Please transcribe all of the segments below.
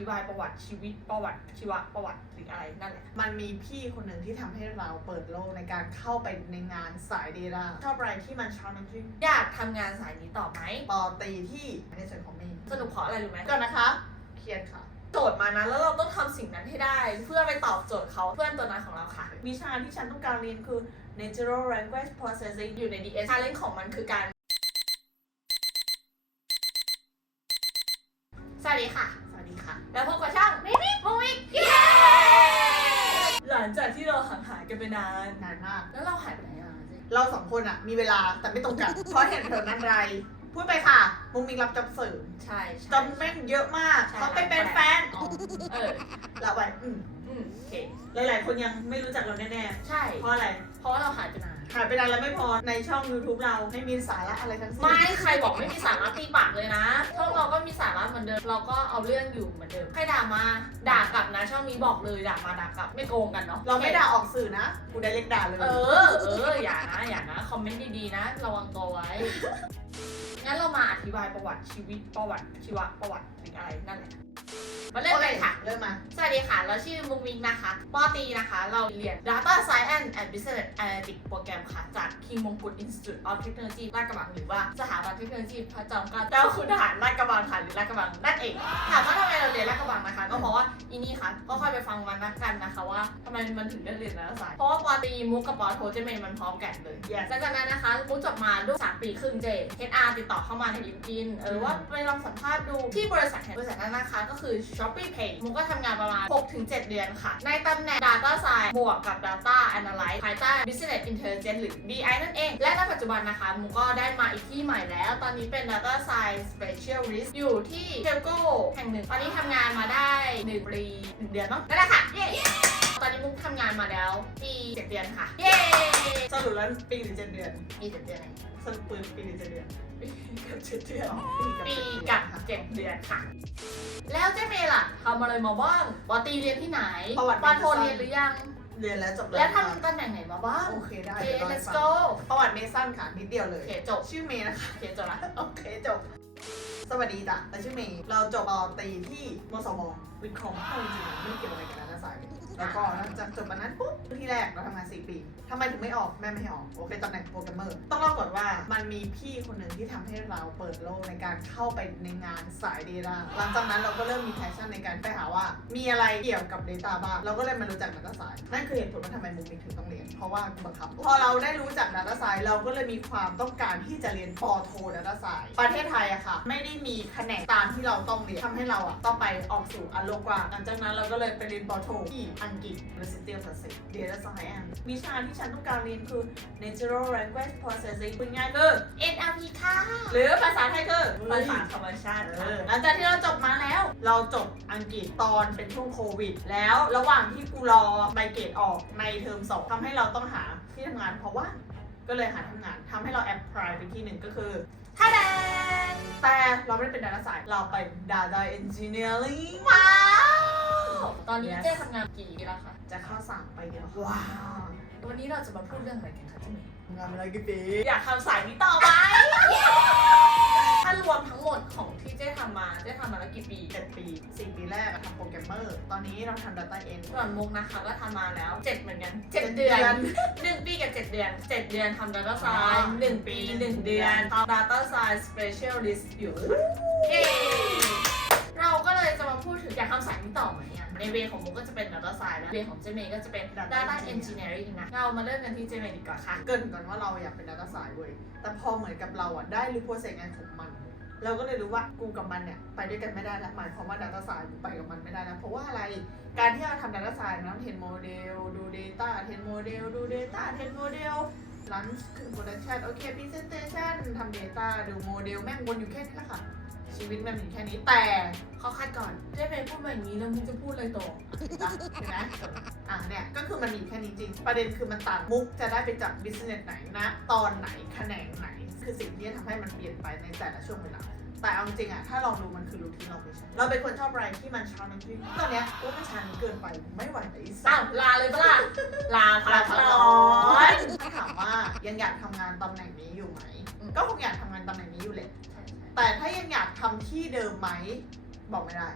ธิบายประวัติชีวิตประวัติชีวประวัติหรืออะไรนั่นแหละ มันมีพี่คนหนึ่งที่ทำให้เราเปิดโลกในการเข้าไปในงานสายเดต้าชอบอะไรที่มันชาเลนจิ้งอยากทำงานสายนี้ต่อไหมปอตีที่ในส่วนของเมย์สนุกเพราะอะไรรู้ไหมก่อนนะคะเครียดค่ะโจทย์มานะแล้วเราต้องทำสิ่งนั้นให้ได้ เพื่อไปตอบโจทย์เขาเพื่อนตัวนั้นของเราค่ะ วิชาที่ฉันต้องการเรียนคือ natural language processing อยู่ใน DS challenge ของมันคือการสวัสดีค่ะสวัสดี ค่ะ แล้วพบกับช่องมิมิมูวิกเย้หลังจากที่เราห่างหายกันไปนาน นานมาก แล้วเราหายไปไหนอะเจ๊เราสองคนอะมีเวลาแต่ไม่ตรงกัน เพราะเหตุผลอะไร พูดไปค่ะ มุงมิงรับจับเสริมใช่ใช่ จำแม่งเยอะมากใช่ เขาไปเป็นแฟนอ๋อเออละไว้อืมอืมโอเค หลายๆคนยังไม่รู้จักเราแน่ใช่ ๆ เพราะอะไร เพราะว่าเราหายไปนาน หายไปนานแล้วไม่พอในช่อง YouTube เราไม่มีสาระอะไรทั้งสิ้นไม่ใครบอกไม่มีสาระตีปากเลยนะช่องเราก็มีสาระเหมือนเดิมเราก็เอาเรื่องอยู่เหมือนเดิมใครด่ามาด่ากลับนะช่องนี้บอกเลยด่ามาด่ากลับไม่โกงกันเนาะเราไม่ด่าออกสื่อนะกูได้เล็กด่าเลย เออเอออย่านะอย่านะคอมเมนต์ดีๆนะระวังตัวไว้ งั้นเรามาอธิบายประวัติชีวิตประวัติชีวประวัติหรืออะไรนั่นแหละมาเริ่มกันค่ะ เริ่มมา สวัสดีค่ะ เราชื่อมุกมิกนะคะปอตรีนะคะ เราเรียน Data Science and Business Analytics โปรแกรมค่ะ จาก King มงกุฎ Institute of Technology ลาดกระบังหรือว่าสถาบันเทคโนโลยีพระจอมเกล้าเจ้าคุณทหารลาดกระบังค่ะ หรือลาดกระบังนั่นเองถามว่าทำไมเราเรียนลาดกระบังนะคะ ก็เพราะว่าอีนี่ค่ะ ก็ค่อยไปฟังมันนักกันนะคะว่าทำไมมันถึงได้เรียนรัฐศาสตร์เพราะว่าปอตรีมุกกับปอโทเจเมนมันพร้อมกันเลย Yes หลังจากนั้นนะคะมุกจบมาด้วยสามปีครึ่งเจ HR ติดต่อเข้ามาใน LinkedIn เออว่าไปลองสัมภาษณ์ดูที่บริษัทแห่งบริษัทนั้นนะคะ ก็คือ Shopee Pay มุกก็ทำงานประมาณ 6-7 เดือนค่ะ ในตำแหน่ง Data Science บวกกับ Data Analyst ภายใต้ Business Intelligence หรือ BI นั่นเอง และในปัจจุบันนะคะมุกก็ได้มาอีกที่ใหม่แล้ว ตอนนี้เป็น Data Science Specialist อยู่ที่เทลโก้แห่งหนึ่ง ตอนนี้ทำงานมาได้1ปี1เดือนเนาะนั่นแหละค่ะเย้ตอนนี้มุกทำงานมาแล้วปี7เดือนค่ะเย้สรุปแล้วปีหรือเจ็ดเดือนปี7เดือนไหนสรุปปืนปีหรือเจ็ดเดือนกับเจ็ดเดือนอ๋อปีกับเจ็ดเดือนค่ะ แล้วเจ๊เมย์ล่ะทำอะไรมาบ้างปอตรีเรียนที่ไหนประวัติ ปอโทเรียนหรือยัง เรียนแล้วจบแล้วทำตำแหน่งไหนมาบ้างโอเคได้โอเค เดี๋ยวเราให้ let's ฟัง go ประวัติเมสันค่ะนิดเดียวเลโอย เคจบชื่อเมย์นะคะ โอเคจบละ โอเคจบ สวัสดีจ้ะแต่ชื่อเมย์เราจบปอตรีที่มสววิทย์คอมเข้าจริงๆไม่เกี่ยวอะไรกับดา แล้วก็หลังจากจบมานั้นปุ๊บที่แรกเราทำงาน 4 ปีทำไมถึงไม่ออกแม่ไม่ให้ออก โอเคตำแหน่งโปรแกรมเมอร์ต้องเล่าก่อนว่ามันมีพี่คนหนึ่งที่ทำให้เราเปิดโลกในการเข้าไปในงานสาย Data หลังจากนั้นเราก็เริ่มมีแพชชั่นในการไปหาว่า มีอะไรเกี่ยวกับ Data บ้างเราก็เลยมารู้จัก Data Science นั่นคือเหตุผลว่าทำไมมุกมิถึงต้องเรียน เพราะว่าบังคับ พอเราได้รู้จัก Data Science เราก็เลยมีความต้องการที่จะเรียนปอโท Data Science ประเทศไทยอะค่ะ ไม่ได้มีแขนงตามที่เราต้องเรียนทำให้เราอะต้องไปออกสู่อันโลกกว้างหลังจากนั้นเราก็เลยไปเรียนปอโทที่อังกฤษ University of Sussex Data Science วิชาที่ฉันต้องการเรียนคือ Natural Language Processing พูดง่ายๆคือ NLP ค่ะ หรือภาษาไทยคือภาษาธรรมชาติเอค่ะอหลังจากที่เราจบมาแล้ว เราจบอังกฤษตอนเป็นช่วงโควิด แล้วระหว่างที่กูรอใบเกรดออกในเทอมสองทำให้เราต้องหาที่ทำงานเพราะว่าก็เลยหาทำงานทำให้เราแอพพลายไปที่หนึ่งก็คือท่าแดงแต่เราไม่ได้เป็นดาราศาสตร์เราเป็น Data Engineering ว้าว ตอนนี้ Yes เจ๊ทำงานกี่ปีแล้วคะจะเข้าสามไปเดียวว้าววันนี้เราจะมาพูดเรื่องอะไรกันคะเจ๊เมย์งานอะไรกี่ปีอยากทำสายนี้ต่อไหมถ้ารวมทั้งหมดของที่เจ๊ทำมา เจ๊ทำมาแล้วกี่ปี เจ็ดปีสี่ปีแรกอะทำโปรแกรมเมอร์ ตอนนี้เราทำ Data End ส่วนมุกนะคะก็ทำมาแล้วเจ็ดเหมือนกันเจ็ดเดือน หนึ่งปีกับเจ็ดเดือนเจ็ดเดือนทำ Data อ๋อ Science หนึ่งปีหนึ่งเดือนทำ Data Science Specialist อยู่เย้ เราก็เลยจะมาพูดถึงอยากทำสายนี้ต่อไหมอะในเวของมุกก็จะเป็น Data Science แล้วเวของเจเมก็จะเป็น Data Engineering นะ เรามาเริ่มกันที่เจเมดีกว่าค่ะ เกรินก่อนว่าเราอยากเป็นดาราศาสตร์เว้ย แต่พอเหมือนกับเราอะได้รู้โปรเซสงานของมัน เราก็เลยรู้ว่ากูกับมันเนี่ยไปด้วยกันไม่ได้แล้วหมายความว่าดาราศาสตร์กูไปกับมันไม่ได้แล้วเพราะว่าอะไร การที่เราทำดาราศาสตร์มันต้องเทรนโมเดลดู Data เทรนโมเดลดู Data เทรนโมเดลลันคือโปรดักชันโอเค Presentation ทำ Data ดูโมเดลแม่งวนอยู่แค่นี้แหละค่ะ ชีวิตมันมีแค่นี้แต่เขาคัดก่อนเจเมย์พูดมาอย่างนี้แล้วมึงจะพูดอะไรต่อเห็นปะเห็นไหมอะเนี่ยก็คือมันมีแค่นี้จริง ประเด็นคือมันต่างมุกจะได้ไปจับ business ไหนนะ ตอนไหนแขนงไหน คือสิ่งที่จะทำให้มันเปลี่ยนไปในแต่ละช่วงเวลาแต่เอาจริงๆอะถ้าลองดูมันคือรูทีนเราไม่ใช่เราเป็นคนชอบอะไรที่มันชาเลนจิ้งตอนเนี้ยกูว่ามันชาเลนเกินไปไม่ไหวไอ้สัอ้าสวลาเลยปะล่ะลาพัลากร้ร้ออนนถ้าถามว่ายังอยากทำงานตำแหน่งนี้อยู่ไหมอืม ก็คงอยากทำงานตำแหน่งนี้อยู่แหละ ใช่ใช่แต่ถ้ายังอยากทำที่เดิมไหม บอกไม่ได้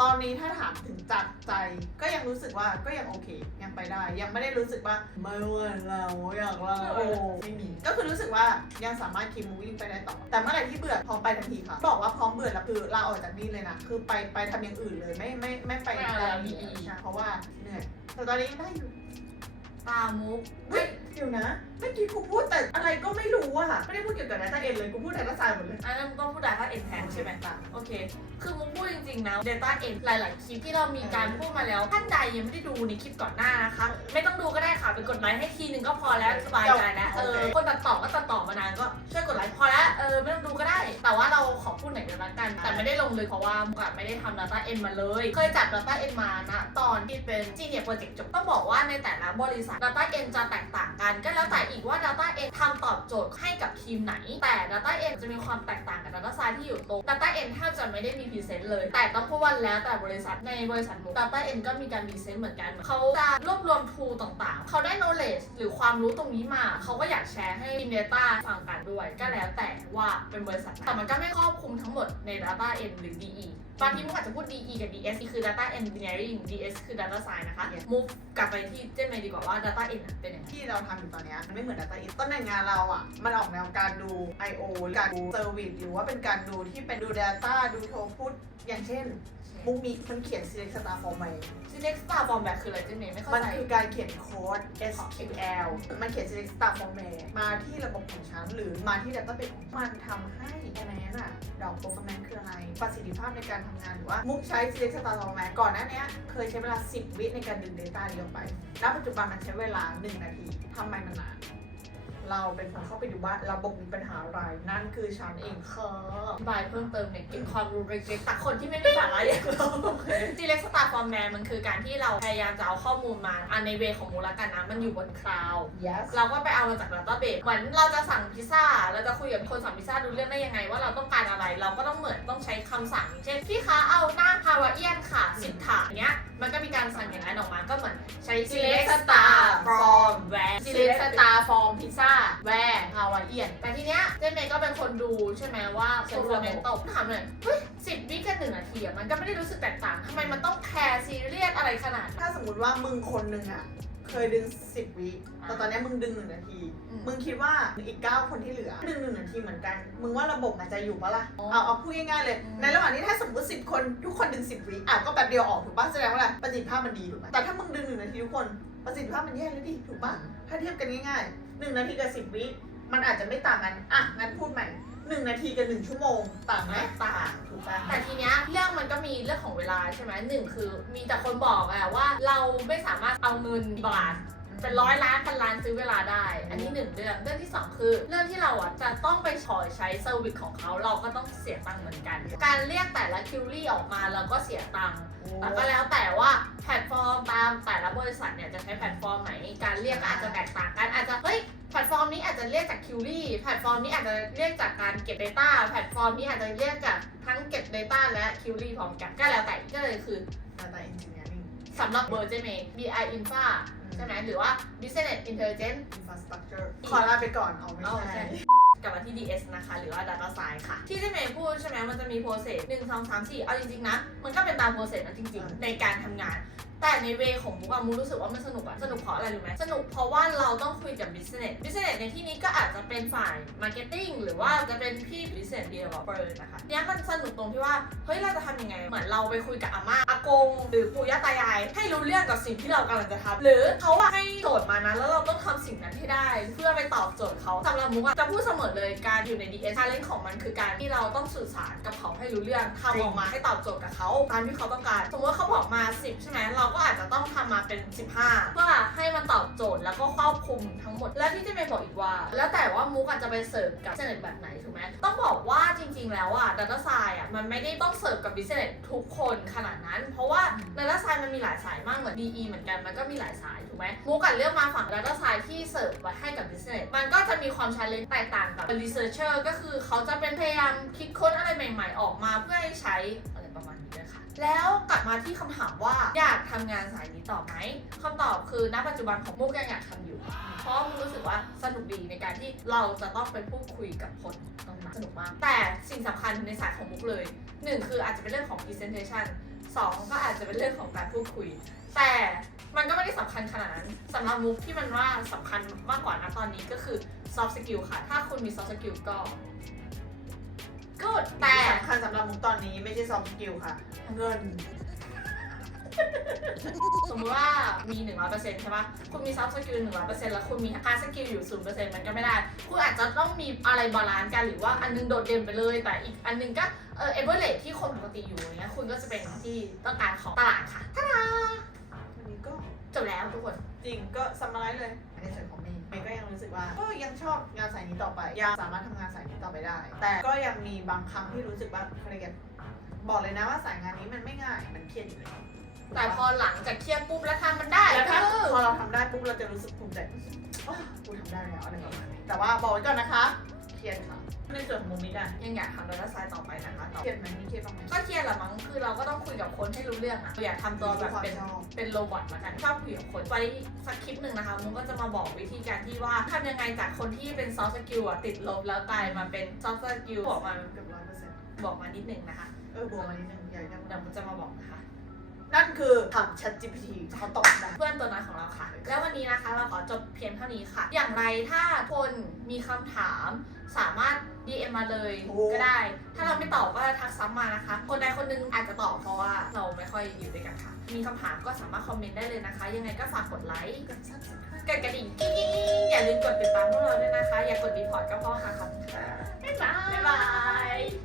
ตอนนี้ถ้าถามถึงจากใจก็ยังรู้สึกว่าก็ยังโอเค ยังไปได้ ยังไม่ได้รู้สึกว่าไม่ไหวแล้วอยากลาโอ้ไม่มี ก็คือรู้สึกว่ายังสามารถคีมวิ่งไปได้ต่อ แต่เมื่อไหร่ที่เบื่อพร้อมไปทันทีค่ะ บอกว่าพร้อมเบื่อแล้วคือลาออกจากนี่เลยนะ คือไปไปทำอย่างอื่นเลยไม่ไม่ไม่ไปไม่เอาแล้วอีกอีกใช่เพราะว่าเหนื่อยแต่ตอนนี้ยังได้อยู่ ตามุกเฮ้ยเดี๋ยวนะ เมื่อกี้กูพูดแต่อะไรก็ไม่รู้อะไม่ได้พูดเกี่ยวกับนาตาเอ็นเลย กูพูดแต่ละสายหมดเลย อันนั้นมุกต้องพูด Data N แทนใช่ไหมตาโอเค คือมุกพูดจ ริงๆนะ Data N หลาย ๆ คลิปที่เรามีการพูดมาแล้ว ท่านใดยังไม่ได้ดูในคลิปก่อนหน้านะคะ ไม่ต้องดูก็ได้ค่ะไปกดไลค์ให้ทีนึงก็พอแล้วสบายใจแล้วเออคนตัดต่อก็ตัดต่อมานานก็ช่วยกดไลค์พอแล้วเออไม่ต้องดูก็ได้ แต่ว่าเราขอพูดหน่อยเดียวละกัน แต่ไม่ได้ลงเลยเพราะว่ามุกอะไม่ได้ทำ Data N มาเลย เคยจับ Data N มานะตอนที่เป็น Genius Project จบต้องบอกว่าในแต่ละบริษัท Data N จะแตกต่างกันก็แล้ว โจทย์ให้กับทีมไหน แต่ Data N จะมีความแตกต่างกับ Data Science ที่อยู่ตรง Data N แทบจะไม่ได้มีพรีเซนต์เลย แต่ต้องพูดว่าแล้วแต่บริษัทในบริษัทมุก Data N ก็มีการพรีเซนต์เหมือนกัน เขาจะรวบรวม tool ต่างๆ เขาได้ knowledge หรือความรู้ตรงนี้มา เขาก็อยากแชร์ให้ทีม Data ฟังกันด้วย ก็แล้วแต่ว่าเป็นบริษัทไหนแต่มันก็ไม่ครอบคลุมทั้งหมดใน Data N หรือ DE บางทีมุกอาจจะพูด DE กับ DS คือ Data Engineering DS คือ Data Science นะคะ มุกกลับไปที่เจนเมย์ดีกว่าว่า Data N อะเป็นยังไงที่เราทำอยู่ตอนเนี้ยมันไม่เหมือน Data East ต้นในงานเราอะมันออกแนวการดู I/O การดู Service หรือว่าเป็นการดูที่เป็นดู Data ดูโทพุทอย่างเช่นมุกมีมันเขียน select star form ไว้ Select Star Format คืออะไรเจนเมย์ไม่เข้ามันใจ คือการเขียนโค้ด SQL มันเขียน select star format มาที่ระบบของฉันหรือมาที่ database ของมันทำให้อันนั้นอะดอก performance คืออะไร ประสิทธิภาพในการทำงานหรือว่า มุกใช้ select star format ก่อนหน้าเนี้ยเคยใช้เวลา 10 วิในการดึง data นี้ออกไป ณ ปัจจุบันมันใช้เวลา 1 นาทีทำไมมันนาน เราเป็นคนเข้าไปดูว่าระบบมีปัญหาอะไร นั่นคือฉันเองค่ะอธิบายเพิ่มเติมเนี่ยเก็บความรู้เล็กๆแต่คนที่ไม่มีสาระอย่างเรา Select Star Format มันคือการที่เราพยายามจะเอาข้อมูลมาอันในเวของมูลกันนะมันอยู่บนคลาวด์ yes เราก็ไปเอามาจาก database เหมือนเราจะสั่งพิซซ่า เราจะคุยกับคนสั่งพิซซ่าดูเรื่องได้ยังไง ว่าเราต้องการอะไร เราก็ต้องเหมือนต้องใช้คำสั่งอย่างเช่นพี่คะเอาหน้าฮาวาเอียนค่ะสิบถาดอย่างเงี้ย มันก็มีการสั่งอย่างนั้นออกมา ก็เหมือนใช้ select star from where select star from pizza where Hawaiian แต่ทีเนี้ยเจเมย์ก็เป็นคนดูใช่ไหมว่าใช่ fundamental ถามหน่อยเฮ้ยสิบวิกับหนึ่งนาทีอะมันก็ไม่ได้รู้สึกแตกต่างทำไมมันต้องแคร์ซีเรียสอะไรขนาดนั้น ถ้าสมมติว่ามึงคนหนึ่งอะเคยดึง 10 วิแต่ตอนเนี้ยมึงดึง1นาทีอืมมึงคิดว่าอีก 9 คนที่เหลือดึง1นาทีเหมือนกัน มึงว่าระบบมันจะอยู่ปะล่ะอ๋อเอาเอาพูดง่ายๆเลยอืมในระหว่างนี้ถ้าสมมติ 10 คนทุกคนดึง 10 วิอะก็แบบเดียวออกถูกปะแสดงว่าอะไรประสิทธิภาพมันดีถูกปะแต่ถ้ามึงดึง1นาทีทุกคนประสิทธิภาพมันแย่เลยดิถูกปะ ถ้าเทียบกันง่ายๆ1นาทีกับ10วิมันอาจจะไม่ต่างกัน อะ งั้นพูดใหม่1นาทีกับ1ชั่วโมง ต่างไหมต่างถูกปะแต่ทีเนี้ยเรื่องมันก็มีเรื่องของเวลาใช่ไหมหนึ่งคือมีแต่คนบอกอะว่าเราไม่สามารถเอาเงินบาท เป็นร้อยล้านพันล้านซื้อเวลาได้ อันนี้หนึ่งเรื่องเรื่องที่สองคือ เรื่องที่เราอะจะต้องไปขอใช้เซอร์วิสของเขาเราก็ต้องเสียตังค์เหมือนกัน การเรียกแต่ละคิวรี่ออกมาเราก็เสียตังค์แต่ก็แล้วแต่ว่าแพลตฟอร์มตามแต่ละบริษัทเนี่ยจะใช้แพลตฟอร์มไหนการเรียกก็อาจจะแตกต่างกันอาจจะเฮ้ยแพลตฟอร์มนี้อาจจะเรียกจากคิวรี่แพลตฟอร์มนี้อาจจะเรียกจากการเก็บ Data แพลตฟอร์มนี้อาจจะเรียกจากทั้งเก็บ Data และคิวรี่พร้อมกันก็แล้วแต่ก็เลยคือ Data Engineering สำหรับเบอร์เจเม BI Infra ใช่ไหมหรือว่า Business Intelligence Infrastructure ขอลาไปก่อนเอาไม่เอาใช่ใช่กลับมาที่ DS นะคะ หรือว่า Data Science ค่ะ ที่เจเมย์พูดใช่ไหมมันจะมี process 1 2 3 4เอาจริง ๆ นะ มันก็เป็นตาม process นะจริง ๆ ในการทำงาน แต่ในเวของมุกอะมุกรู้สึกว่ามันสนุกอะสนุกเพราะอะไรรู้ไหมสนุกเพราะว่าเราต้องคุยกับ business business ในที่นี้ก็อาจจะเป็นฝ่าย marketing หรือว่าจะเป็นพี่ business developer นะคะเนี้ยมันสนุกตรงที่ว่าเฮ้ยเราจะทำยังไง เหมือนเราไปคุยกับอาม่าอากง หรือปู่ย่าตายาย ให้รู้เรื่องกับสิ่งที่เรากำลังจะทำหรือเขาอะให้โจทย์มานะแล้วเราต้องทำสิ่งนั้นให้ได้ เพื่อไปตอบโจทย์เขาสำหรับมุกอะจะพูดเสมอเลยการอยู่ใน DS challenge ของมันคือการที่เราต้องสื่อสารกับเขาให้รู้เรื่องทำออกมาให้ตอบโจทย์กับเขาตามที่เขาต้องการสมมติว่าเขาบอกมา10ใช่ไหมเราก็อาจจะต้องทำมาเป็น 15 เพื่อให้มันตอบโจทย์แล้วก็ครอบคลุมทั้งหมด และที่เจะไม่บอกอีกว่า แล้วแต่ว่ามุกอาจจะไปเสิร์ฟกับ business แบบไหนถูกไหมต้องบอกว่าจริง ๆ แล้วอะ data science อะมันไม่ได้ต้องเสิร์ฟกับ business ทุกคนขนาดนั้น เพราะว่า data science มันมีหลายสายมากเหมือน DE เหมือนกันมันก็มีหลายสายถูกไหมมุกอะเลือกมาฝั่ง data science ที่เสิร์ฟไว้ให้กับ business มันก็จะมีความ challenge แตกต่างกับ researcher ก็คือเขาจะเป็นพยายามคิดค้นอะไรใหม่ ๆ ออกมาเพื่อให้ใช้ แล้วกลับมาที่คำถามว่าอยากทำงานสายนี้ต่อไหมคำตอบคือณปัจจุบันของมุกยังอยากทำอยู่ เพราะมุกรู้สึกว่าสนุกดีในการที่เราจะต้องไปพูดคุยกับคนตรงนั้นสนุกมาก แต่สิ่งสำคัญในสายของมุกเลยหนึ่งคืออาจจะเป็นเรื่องของ presentation สองก็อาจจะเป็นเรื่องของการพูดคุย แต่มันก็ไม่ได้สำคัญขนาดนั้นสำหรับมุกที่มันว่าสำคัญมากกว่านะตอนนี้ก็คือ soft skill ค่ะ ถ้าคุณมี soft skill ก็ good แต่สำคัญสำหรับมุกตอนนี้ไม่ใช่ soft skill ค่ะ เงิน สมมติว่ามี 100%ใช่ปะคุณมี soft skill 100%แล้วคุณมี hard skill อยู่ 0%มันก็ไม่ได้ คุณอาจจะต้องมีอะไรบาลานซ์กันหรือว่าอันนึงโดดเด่นไปเลย แต่อีกอันนึงก็เออ average ที่คนปกติอยู่อย่างเงี้ยคุณก็จะเป็นที่ต้องการของตลาดค่ะท่าดาวันนี้ก็จบแล้วทุกคน จริงก็ซัมมาไรเลยในส่วนของเมย์เมย์ก็ยังรู้สึก ว่า ก็ยังชอบงานสายนี้ต่อไป ยังสามารถทำงานสายนี้ต่อไปได้ แต่ก็ยังมีบางครั้งที่รู้สึกว่าเครียดบอกเลยนะว่าสายงานนี้มันไม่ง่าย มันเครียดอยู่แล้วแต่พอหลังจากเครียดปุ๊บแล้วทำมันได้แล้วถ้าก็คือพอเราทำได้ปุ๊บเราจะรู้สึกภูมิใจโอ้กูทำได้แล้วอะไรแบบนี้แต่ว่าบอกไว้ก่อนนะคะเค รียดค่ะ ในส่วนของมุมนี้กันยังอยากทำดาต้าไซน์ต่อไปนะคะต่อเครียดไหมมีเครียดบ้างไหมก็เครียดแหละมั้งคือเราก็ต้องคุยกับคนให้รู้เรื่องอะอยากทำตัวแบบเป็นความชอบเป็นโรบอทละกันชอบคุยกับคนไว้สักคลิปหนึ่งนะคะมุกก็จะมาบอกวิธีการที่ว่าทำยังไงจากคนที่เป็นซอฟต์สกิลอะติดลบแล้วกลายมาเป็นซอฟต์สกิลบอกมาเกือบร้อยเปอร์เซ็นต์บอกมานิดหนึ่งนะคะเออบวกมานิดนึงอยากจะเดี๋ยวมุกจะมาบอกนะคะ นั่นคือถาม Chat GPT เขาตอบได้เพื่อนตัวน้อยของเราค่ะ แล้ววันนี้นะคะเราขอจบเพียงเท่านี้ค่ะ อย่างไรถ้าคนมีคำถามสามารถ DM มาเลยโอ้ ก็ได้ ถ้าเราไม่ตอบก็ทักซ้ำมานะคะ คนใดคนหนึงอาจจะตอบเพราะว่าเราไม่ค่อยอยู่ด้วยกันค่ะ มีคำถามก็สามารถคอมเมนต์ได้เลยนะคะ ยังไงก็ฝากกดไลค์กันสั้นๆค่ะกดกระดิ่งกิ๊งๆอย่าลืมกดติดตามพวกเราด้วยนะคะ อย่ากดรีพอร์ตก็พอค่ะขอบคุณค่ะบ๊ายบาย